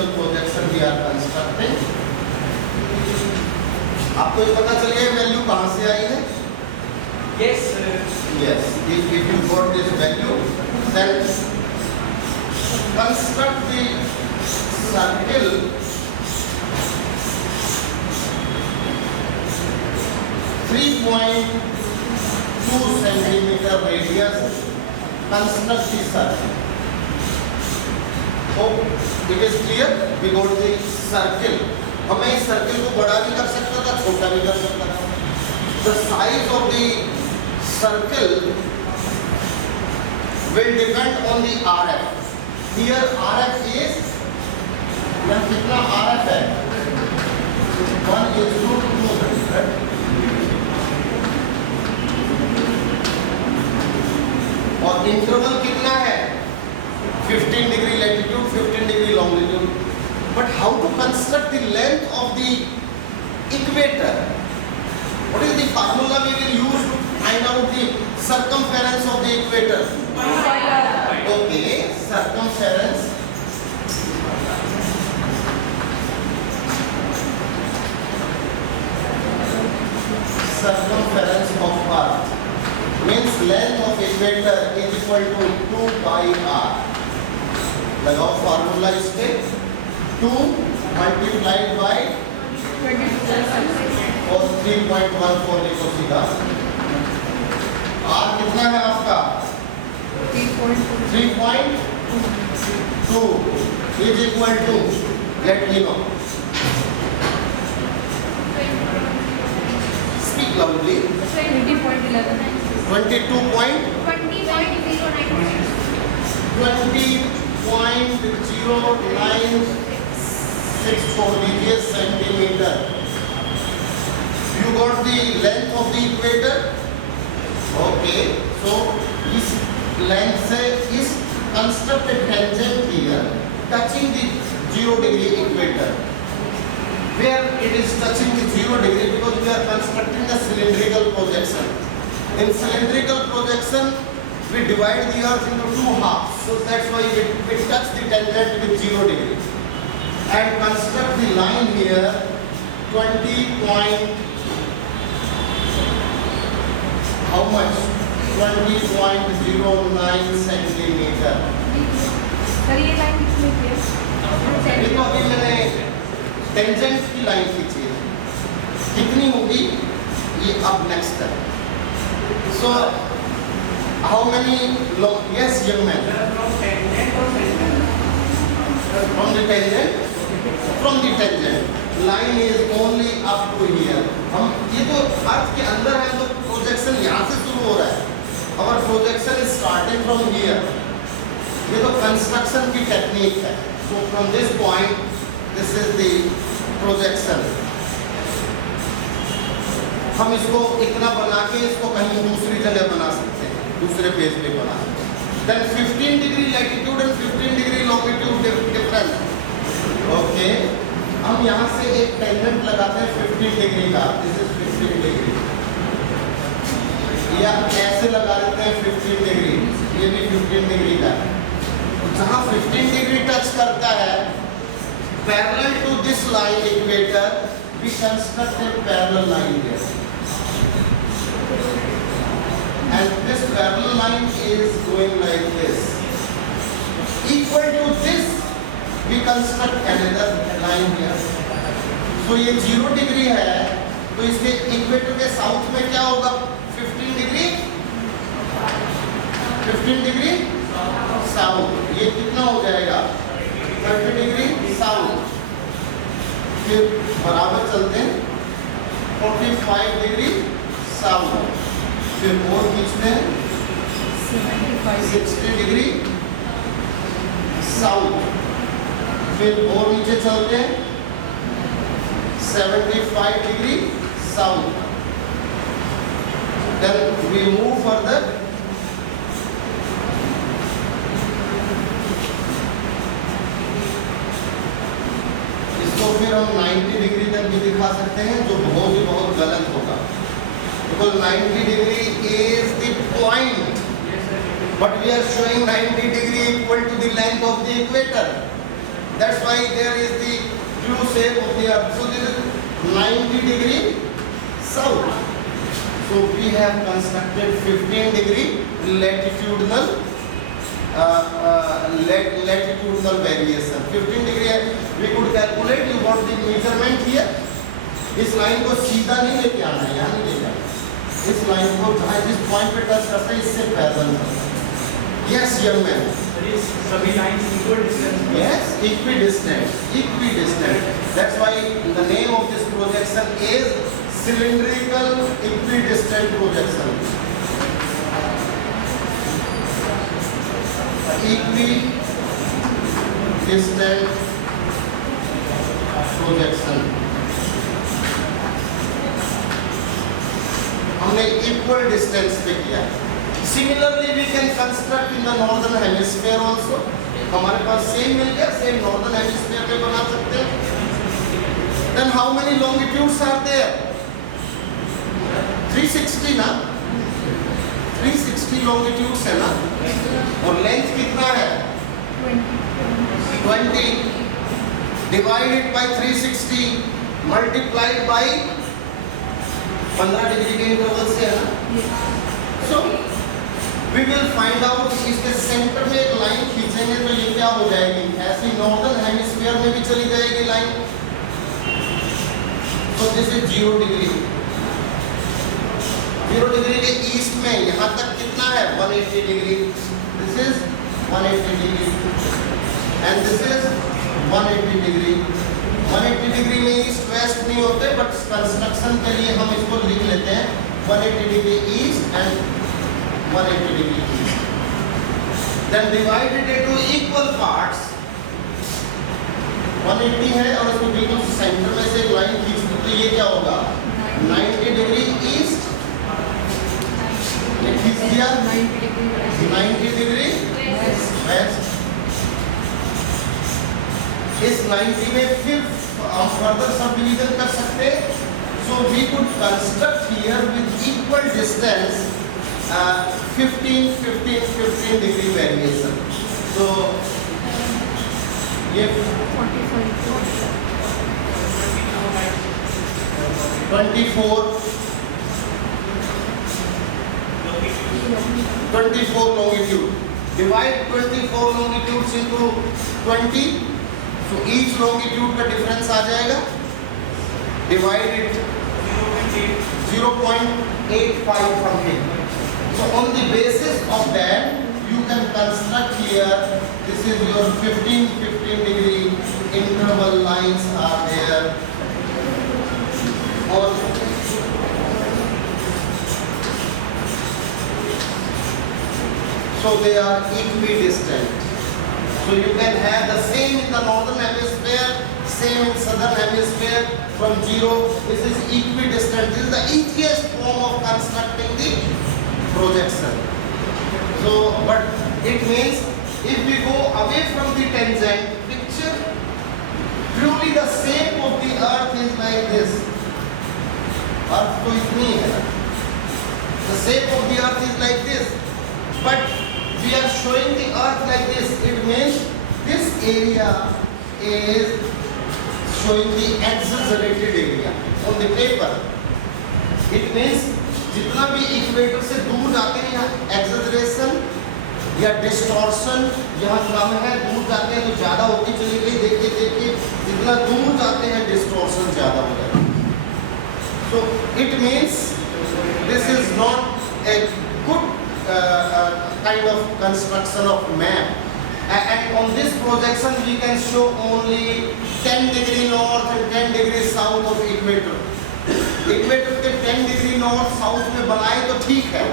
cylindrical projection we are constructing. आपको ये पता चल गया वैल्यू कहाँ से आई है? Yes, sir. Yes. If you got this value, then construct the circle (3.2 centimeter radius). Construct the circle. Hope it is clear. We got the circle. हमें इस सर्किल को बड़ा भी कर सकता था, छोटा भी कर सकता था. The size of the circle will depend on the RF. Here RF is, यहाँ कितना RF है? 1:200. और इंटरवल कितना है? 15 degree latitude, 15 degree longitude. But how to construct the length of the equator? What is the formula we will use to find out the circumference of the equator? Okay, circumference. Circumference of Earth means length of equator is equal to 2 pi r. लगाओ formula इसके 2 multiplied by और 3.14 लिखो सीधा. R कितना है आपका? 3.2 is equal to, let me know. Speak loudly. 20.11. 20.0964 लीजिए centimetre. You got the length of the equator. Okay, so इस length से इस construct a tangent here touching the 0 degree equator. Where it is touching the 0 degree because we are constructing the cylindrical projection. In cylindrical projection, we divide the earth into two halves. So that's why we touch the tangent with 0 degree. And construct the line here 20. How much? 20.09 centimeter. Sir ये line कितनी है? ये तो अभी मैंने tangent की line खींची है. कितनी होगी ये अब नेक्स्ट है. So how many long? Yes, young man. From the tangent. From the tangent. Line is only up to here. हम ये तो अर्थ के अंदर है तो प्रोजेक्शन यहाँ से शुरू हो रहा है. Our projection is starting from here. ये तो कंस्ट्रक्शन की टेक्निक है. So from this point, this is the projection. हम इसको इतना बना के इसको कहीं दूसरी जगह बना सकते हैं, दूसरे पेज पे बना सकते हैं. Then 15 degree latitude and 15 degree longitude difference. Okay. हम यहाँ से एक टेंजेंट लगाते हैं 15 डिग्री का. This is 15 degree. या ऐसे लगा देते हैं 15 डिग्री. ये भी 15 डिग्री का. जहाँ 15 डिग्री टच करता है, parallel to this line equator, we construct a parallel line here. And this parallel line is going like this. Equal to this, we construct another line here. So ये 0 degree है, तो इसके equator के south में क्या होगा? 15 degree. 15 degree south. ये कितना हो जाएगा? 30 डिग्री साउथ. फिर बराबर चलते हैं 45 डिग्री साउथ. फिर और खींचते हैं 60 डिग्री साउथ. फिर और नीचे चलते हैं 75 degree south. Then we move further. इसको फिर हम 90 डिग्री तक भी दिखा सकते हैं, जो बहुत गलत होगा. Because 90 degree is the point, but we are showing 90 degree equal to the length of the equator. That's why there is the true shape of the earth. So this is 90 degree south. So we have constructed 15 degree latitudinal latitudinal variation. 15 degree we could calculate. You got the measurement here. इस line को सीधा नहीं लेके आना है, यहाँ नहीं लेके आना, इस लाइन को जहाँ जिस पॉइंट पे टच करता है इससे पैरेलल करना। Yes, young man. सभी lines equal distance. Yes, equidistant. Equidistant. That's why the name of this projection is cylindrical equidistant projection. Equidistant projection. हमने equal distance पे किया। Similarly, we can construct in the northern hemisphere also. हमारे पास same मिल गया, same northern hemisphere में बना सकते हैं। Then how many longitudes are there? 360 ना? 360 longitudes है ना? और length कितना है? 20 divided by 360 multiplied by 15 degree के इंटरवल से है ना? So we will find out इसके सेंटर में एक लाइन खींचेंगे तो ये क्या हो जाएगी? ऐसी नॉर्दर्न हेमिस्फीयर में भी चली जाएगी लाइन। तो दिस इज 0 डिग्री। 0 डिग्री के ईस्ट में यहाँ तक कितना है? 180 degree. This is 180 degree and this is 180 degree. 180 degree में ईस्ट वेस्ट नहीं होते, बट कंस्ट्रक्शन के लिए हम इसको लिख लेते हैं 180 degree east and 180 degree east. Then divided into equal parts. 180 है और इसको बिल्कुल सेंटर में से एक लाइन खींच दो तो ये क्या होगा? 90 डिग्री ईस्ट। ये खींच दिया 90 डिग्री वेस्ट। इस 90 में फिर हम फर्दर सब डिवीजन कर सकते हैं। So we could construct here with equal distance 15 degree variation. So ये 24 longitude. Divide 24 longitudes into 20. So each longitude का difference आ जाएगा. Divide it 0.85 something. So on the basis of that, you can construct here. This is your 15 degree interval lines are there. On so they are equidistant. So you can have the same in the northern hemisphere, same in southern hemisphere. From 0, this is equidistant. This is the easiest form of constructing the projection. So, but it means if we go away from the tangent picture, truly the shape of the earth is like this. Earth तो इतनी है ना? The shape of the earth is like this. But we are showing the earth like this. It means this area is showing the exaggerated area on the paper. It means जितना भी equator से दूर जाते हैं यहाँ acceleration या distortion यहाँ कम है, दूर जाते हैं तो ज़्यादा होती चली गई। देखिए देखिए जितना दूर जाते हैं डिस्टॉर्शन ज़्यादा हो जाता है। So it means this is not a good kind of construction of map. And on this projection we can show only 10 degree north and 10 degree south of equator. Equator के 10 डिग्री नॉर्थ साउथ में बनाए तो ठीक है,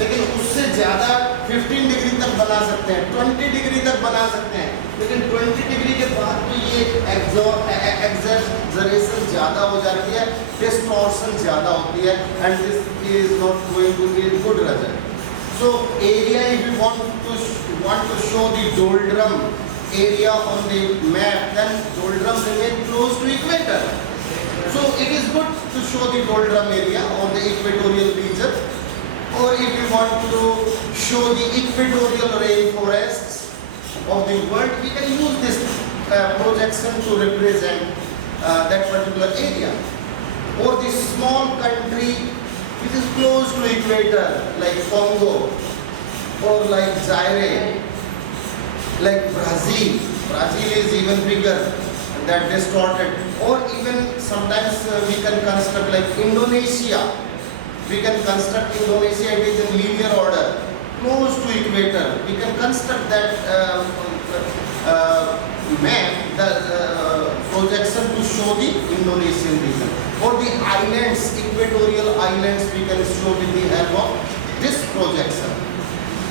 लेकिन उससे ज़्यादा 15 degree तक बना सकते हैं, 20 डिग्री तक बना सकते हैं, लेकिन 20 डिग्री के बाद तो ये एक्सैजरेशन ज़्यादा हो जाती है, डिस्टॉर्शन ज़्यादा होती है, and this is not going to be good result. So area if you want to show the doldrum area on the map, then doldrums remain close to equator. So it is good to show the doldrum area on the equatorial region, or if you want to show the equatorial rainforests of the world, we can use this projection to represent that particular area. Or the small country which is close to equator, like Congo, or like Zaire, like Brazil. Brazil is even bigger, that distorted. Or even sometimes we can construct like Indonesia. We can construct Indonesia, it is in linear order, close to equator. We can construct that map, the projection to show the Indonesian region. Or the islands, equatorial islands, we can show with the help of this projection.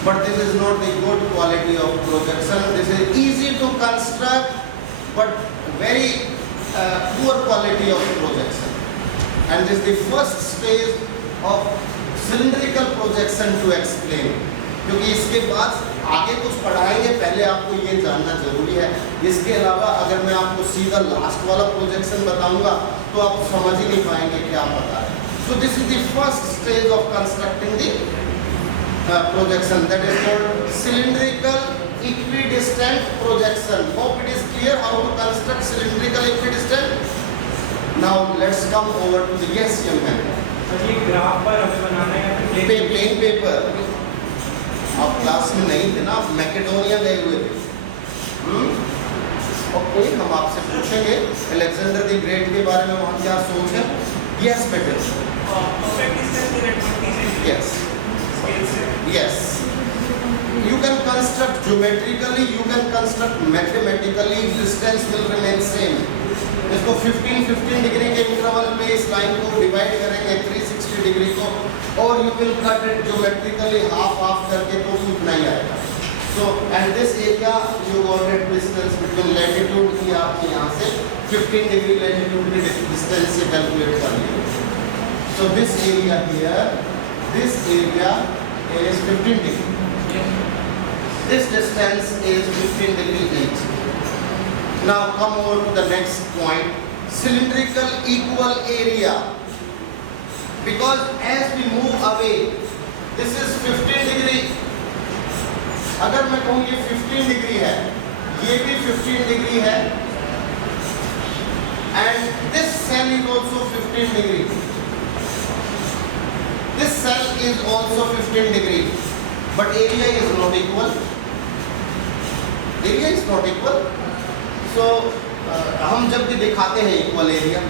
But this is not the good quality of projection. This is easy to construct, but very poor quality of projection. And this is the first stage of cylindrical projection to explain. क्योंकि इसके बाद आगे कुछ पढ़ाएंगे, पहले आपको ये जानना जरूरी है. इसके अलावा अगर मैं आपको सीधा लास्ट वाला प्रोजेक्शन बताऊंगा तो आप समझ ही नहीं पाएंगे क्या बता रहे हैं. So this is the first stage of constructing the projection, that is called cylindrical equidistant projection. Hope it is clear how to construct cylindrical equidistant. Now let's come over to the yes young man. Sir ये graph पर हमें बनाना है plain paper. आप class में नहीं थे ना, आप मैकेडोनिया गए हुए थे. ओके, हम आपसे पूछेंगे अलेक्जेंडर द ग्रेट के बारे में वहाँ क्या सोच है. Yes better. Yes yes. You can construct geometrically, you can construct mathematically, distance will remain same. इसको 15 डिग्री के इंटरवल पे इस लाइन को डिवाइड करेंगे 360 डिग्री को, और you will cut it geometrically half करके तो उतना ही आएगा. So and this area you got it distance between latitude की आपके यहाँ से 15 डिग्री लैटिट्यूड की डिस्टेंस से कैलकुलेट कर लीजिए. So this area here, this area is 15 degree. This distance is 15 degree each. Now come over to the next point, cylindrical equal area. Because as we move away, this is 15 degree. अगर मैं कहूँ ये 15 degree है, ये भी 15 degree है, and this cell is also 15 degree. This cell is also 15 degree, but area is not equal. Area is not equal. So हम जब भी दिखाते हैं equal area,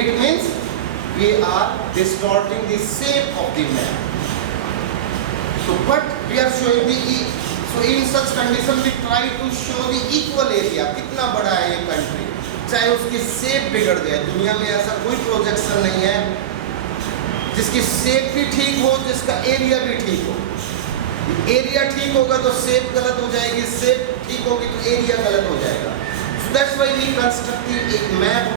it means we are distorting the shape of the map. So but we are showing the so in such condition we try to show the equal area. कितना बड़ा है ये country, चाहे उसकी शेप बिगड़ जाए. दुनिया में ऐसा कोई प्रोजेक्शन नहीं है जिसकी शेप भी ठीक हो, जिसका एरिया भी ठीक हो. एरिया ठीक होगा तो शेप गलत हो जाएगी, शेप ठीक होगी तो एरिया गलत हो जाएगा. So that's why we construct a map